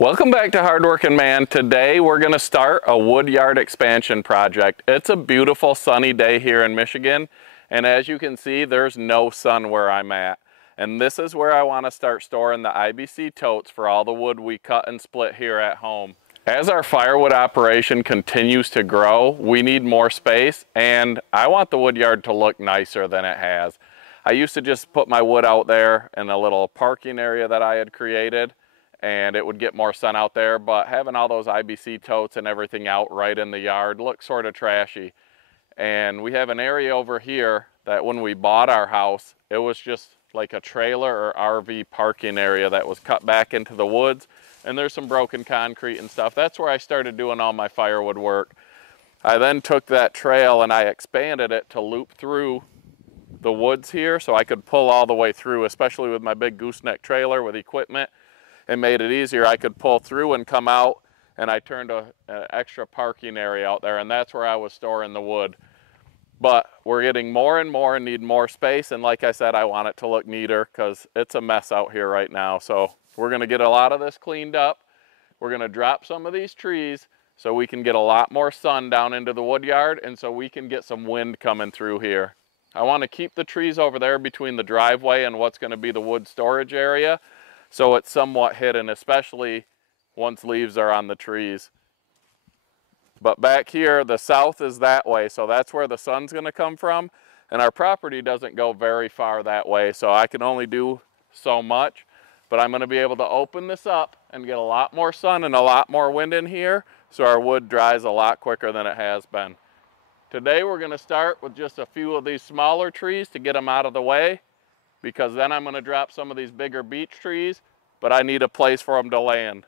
Welcome back to Hardworking Man. Today we're going to start a wood yard expansion project. It's a beautiful sunny day here in Michigan, and as you can see, there's no sun where I'm at. And this is where I want to start storing the IBC totes for all the wood we cut and split here at home. As our firewood operation continues to grow, we need more space, and I want the wood yard to look nicer than it has. I used to just put my wood out there in a little parking area that I had created, and it would get more sun out there, but having all those IBC totes and everything out right in the yard looks sort of trashy. And we have an area over here that when we bought our house, it was just like a trailer or RV parking area that was cut back into the woods, and there's some broken concrete and stuff. That's where I started doing all my firewood work. I then took that trail and I expanded it to loop through the woods here so I could pull all the way through, especially with my big gooseneck trailer with equipment. It made it easier. I could pull through and come out, and I turned an extra parking area out there, and that's where I was storing the wood. But we're getting more and more and need more space, and like I said, I want it to look neater because it's a mess out here right now. So we're going to get a lot of this cleaned up. We're going to drop some of these trees so we can get a lot more sun down into the wood yard, and so we can get some wind coming through here. I want to keep the trees over there between the driveway and what's going to be the wood storage area, so it's somewhat hidden, especially once leaves are on the trees. But back here, the south is that way, so that's where the sun's going to come from, and our property doesn't go very far that way, so I can only do so much. But I'm going to be able to open this up and get a lot more sun and a lot more wind in here, so our wood dries a lot quicker than it has been. Today we're going to start with just a few of these smaller trees to get them out of the way, because then I'm going to drop some of these bigger beech trees, but I need a place for them to land.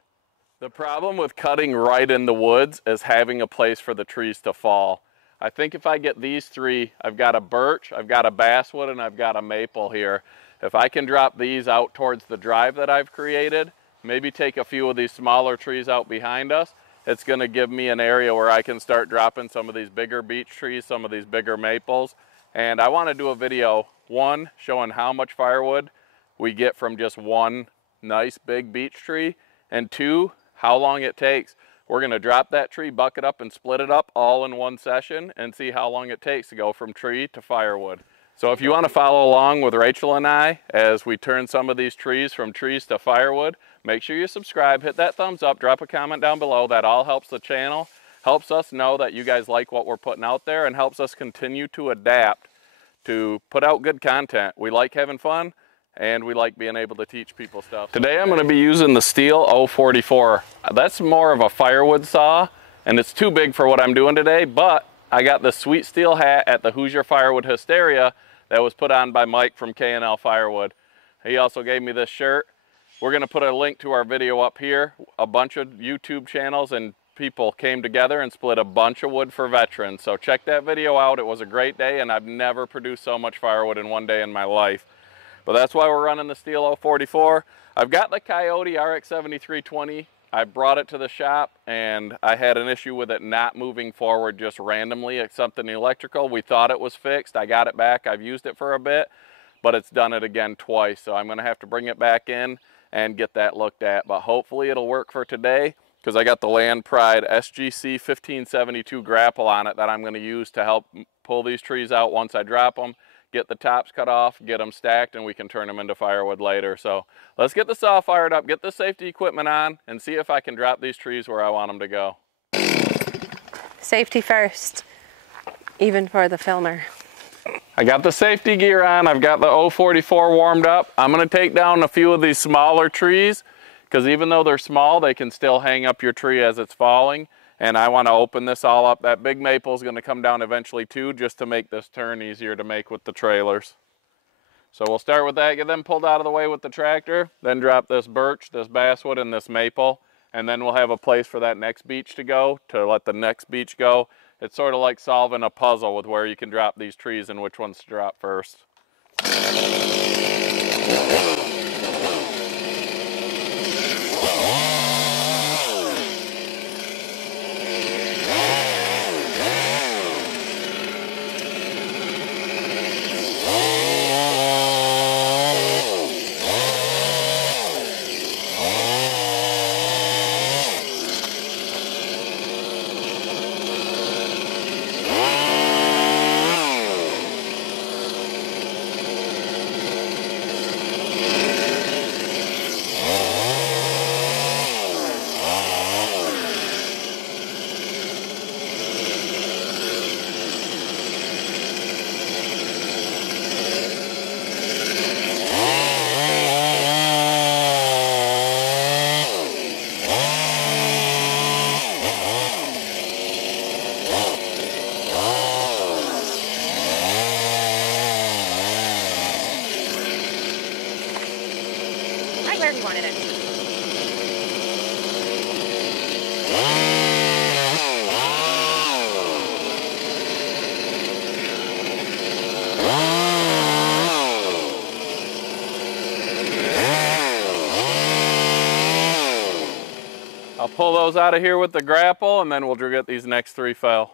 The problem with cutting right in the woods is having a place for the trees to fall. I think if I get these three, I've got a birch, I've got a basswood, and I've got a maple here. If I can drop these out towards the drive that I've created, maybe take a few of these smaller trees out behind us, it's going to give me an area where I can start dropping some of these bigger beech trees, some of these bigger maples. And I want to do a video, one, showing how much firewood we get from just one nice big beech tree, and two, how long it takes. We're going to drop that tree, buck it up, and split it up all in one session and see how long it takes to go from tree to firewood. So if you want to follow along with Rachel and I as we turn some of these trees from trees to firewood, make sure you subscribe, hit that thumbs up, drop a comment down below. That all helps the channel, helps us know that you guys like what we're putting out there, and helps us continue to adapt to put out good content. We like having fun, and we like being able to teach people stuff. Today I'm going to be using the Stihl 044. That's more of a firewood saw, and it's too big for what I'm doing today, but I got the sweet Stihl hat at the Hoosier Firewood Hysteria that was put on by Mike from K&L Firewood. He also gave me this shirt. We're going to put a link to our video up here. A bunch of YouTube channels and people came together and split a bunch of wood for veterans. So check that video out. It was a great day, and I've never produced so much firewood in one day in my life. But that's why we're running the Stihl 044. I've got the Kioti RX 7320. I brought it to the shop, and I had an issue with it not moving forward just randomly. It's something electrical. We thought it was fixed. I got it back. I've used it for a bit, but it's done it again twice. So I'm going to have to bring it back in and get that looked at. But hopefully it'll work for today, because I got the Land Pride SGC 1572 grapple on it that I'm going to use to help pull these trees out once I drop them, get the tops cut off, get them stacked, and we can turn them into firewood later. So let's get the saw fired up, get the safety equipment on, and see if I can drop these trees where I want them to go. Safety first, even for the filmer. I got the safety gear on, I've got the 044 warmed up. I'm going to take down a few of these smaller trees, because even though they're small, they can still hang up your tree as it's falling. And I want to open this all up. That big maple is going to come down eventually too, just to make this turn easier to make with the trailers. So we'll start with that, get them pulled out of the way with the tractor, then drop this birch, this basswood, and this maple, and then we'll have a place for that next beech to go, to let the next beech go. It's sort of like solving a puzzle with where you can drop these trees and which ones to drop first. I'll pull those out of here with the grapple, and then we'll get these next 3 fell.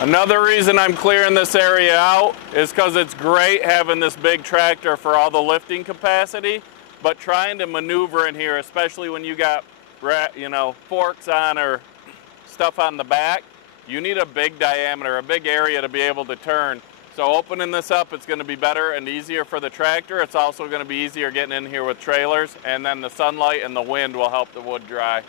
Another reason I'm clearing this area out is because it's great having this big tractor for all the lifting capacity, but trying to maneuver in here, especially when you got, you know, forks on or stuff on the back, you need a big diameter, a big area to be able to turn. So opening this up, it's going to be better and easier for the tractor. It's also going to be easier getting in here with trailers, and then the sunlight and the wind will help the wood dry.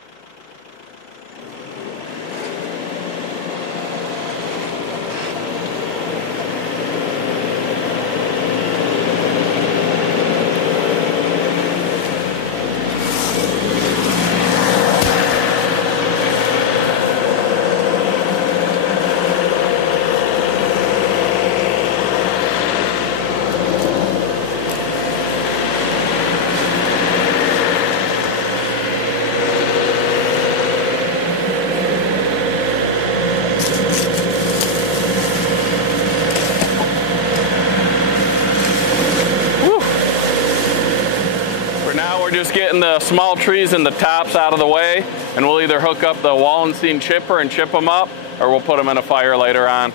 Just getting the small trees and the tops out of the way, and we'll either hook up the Wallenstein chipper and chip them up, or we'll put them in a fire later on.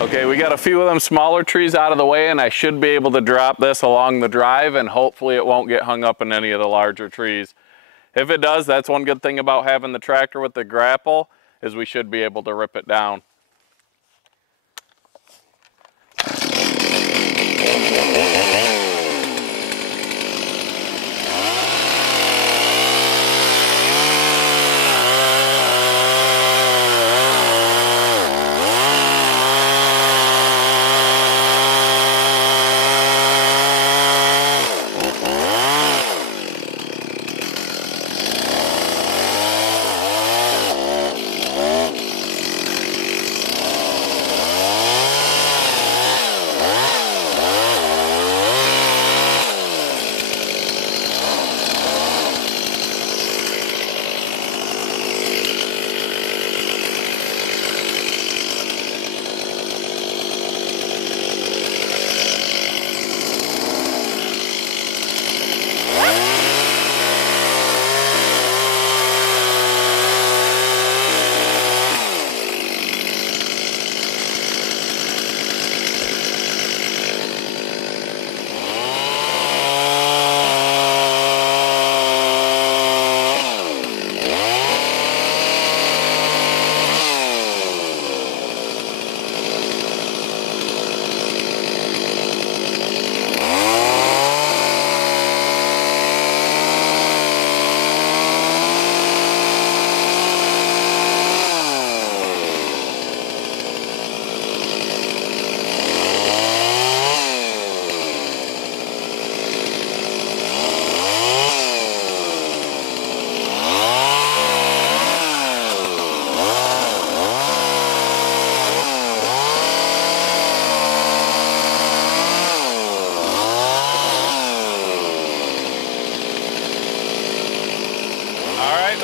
Okay, we got a few of them smaller trees out of the way, and I should be able to drop this along the drive, and hopefully it won't get hung up in any of the larger trees. If it does, that's one good thing about having the tractor with the grapple, is we should be able to rip it down.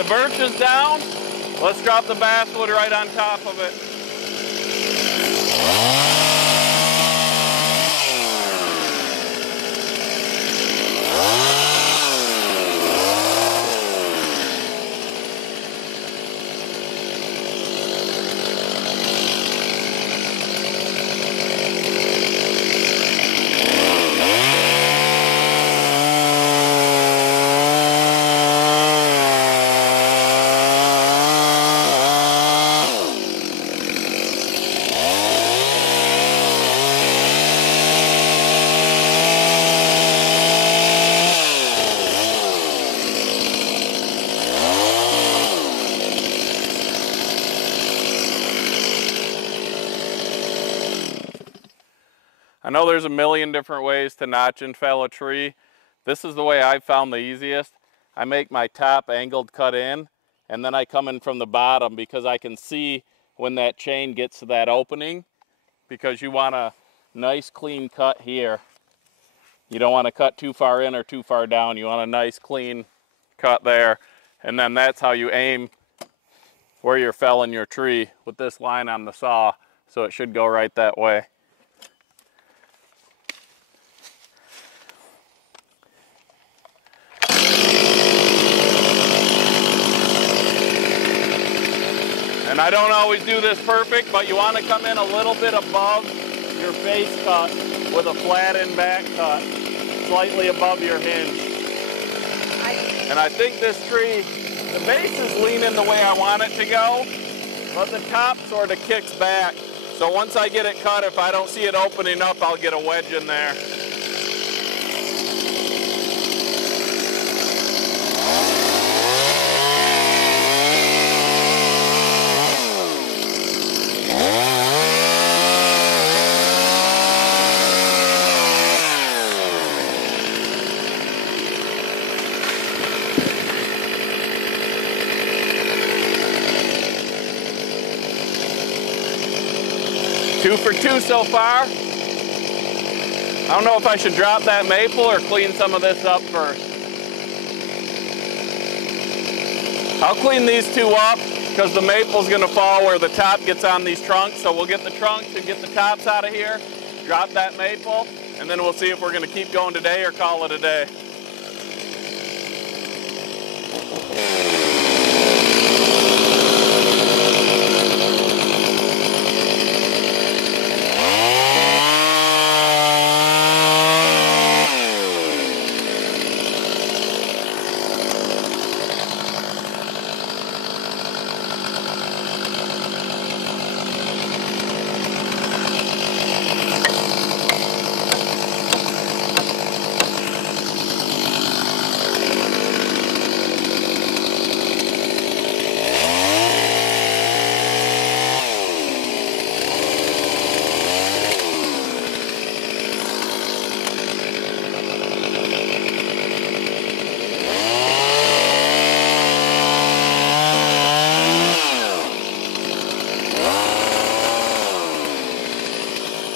the birch is down. Let's drop the basswood right on top of it. I know there's a million different ways to notch and fell a tree. This is the way I've found the easiest. I make my top angled cut in, and then I come in from the bottom because I can see when that chain gets to that opening, because you want a nice clean cut here. You don't want to cut too far in or too far down. You want a nice clean cut there, and then that's how you aim where you're felling your tree with this line on the saw, so it should go right that way. And I don't always do this perfect, but you want to come in a little bit above your face cut with a flat and back cut, slightly above your hinge. And I think this tree, the base is leaning the way I want it to go, but the top sort of kicks back. So once I get it cut, if I don't see it opening up, I'll get a wedge in there. Two for two so far. I don't know if I should drop that maple or clean some of this up first. I'll clean these two up because the maple's gonna fall where the top gets on these trunks. So we'll get the trunks and get the tops out of here, drop that maple, and then we'll see if we're gonna keep going today or call it a day.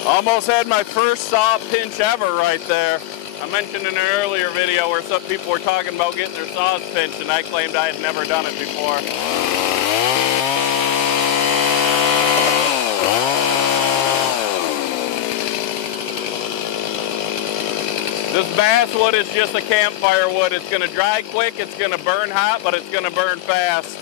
Almost had my first saw pinch ever right there. I mentioned in an earlier video where some people were talking about getting their saws pinched, and I claimed I had never done it before. This basswood is just a campfire wood. It's gonna dry quick, it's gonna burn hot, but it's gonna burn fast.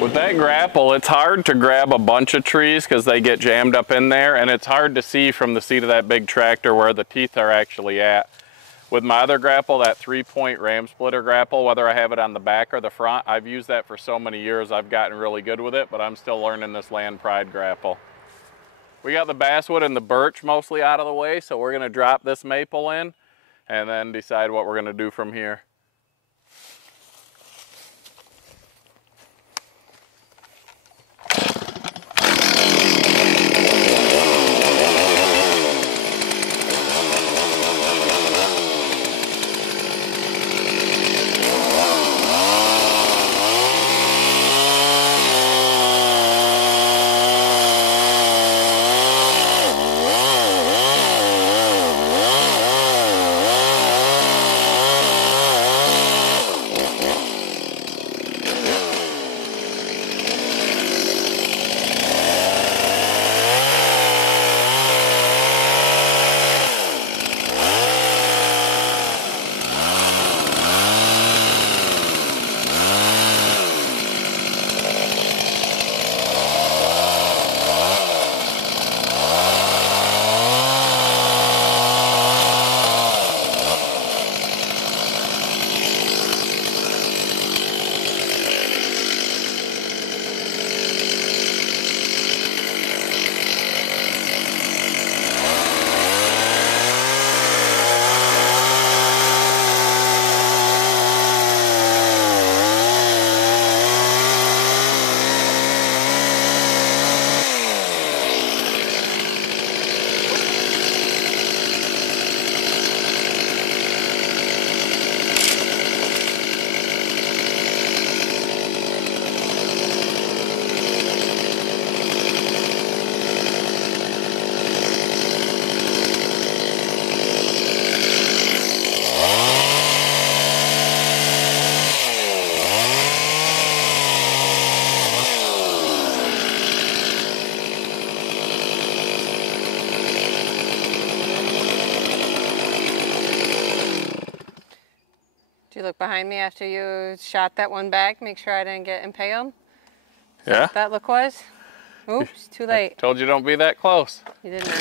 With that grapple, it's hard to grab a bunch of trees because they get jammed up in there, and it's hard to see from the seat of that big tractor where the teeth are actually at. With my other grapple, that 3-point ram splitter grapple, whether I have it on the back or the front, I've used that for so many years, I've gotten really good with it, but I'm still learning this Land Pride grapple. We got the basswood and the birch mostly out of the way, so we're gonna drop this maple in and then decide what we're gonna do from here. You look behind me after you shot that one back, make sure I didn't get impaled. Yeah? What that look was? Oops, too late. I told you don't be that close. You did not.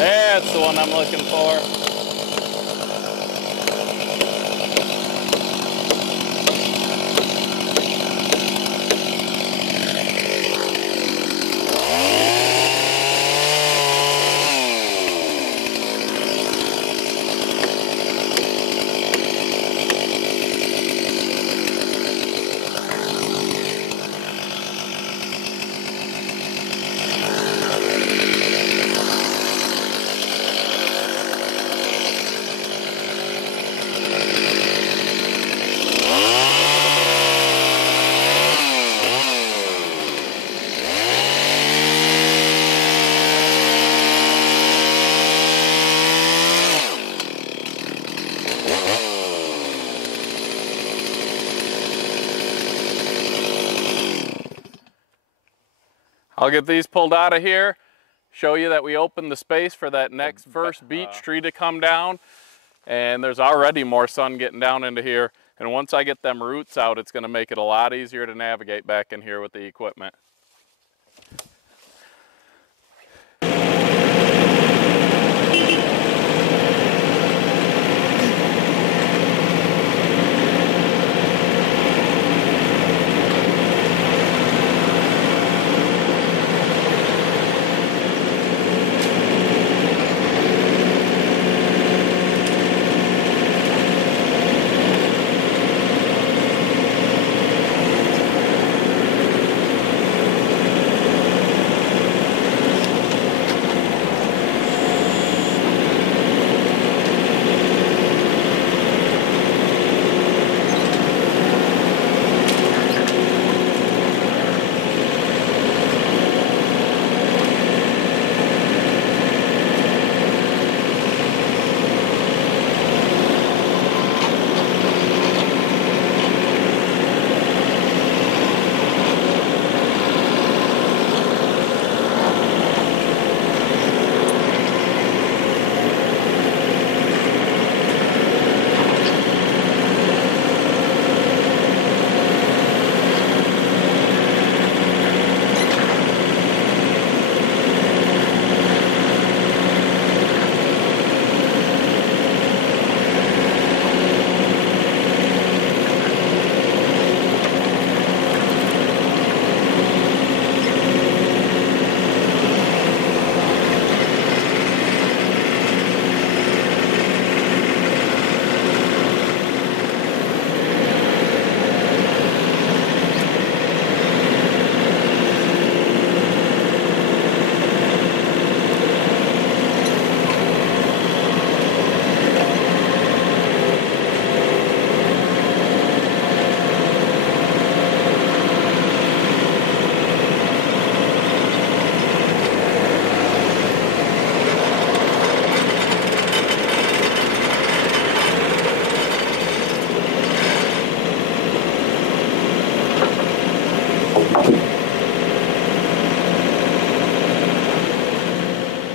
That's the one I'm looking for. I'll get these pulled out of here, show you that we opened the space for that next first beech tree to come down, and there's already more sun getting down into here, and once I get them roots out, it's going to make it a lot easier to navigate back in here with the equipment.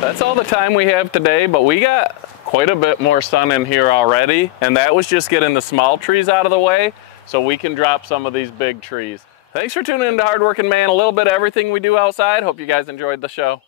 That's all the time we have today, but we got quite a bit more sun in here already, and that was just getting the small trees out of the way so we can drop some of these big trees. Thanks for tuning in to Hardworking Man, a little bit of everything we do outside. Hope you guys enjoyed the show.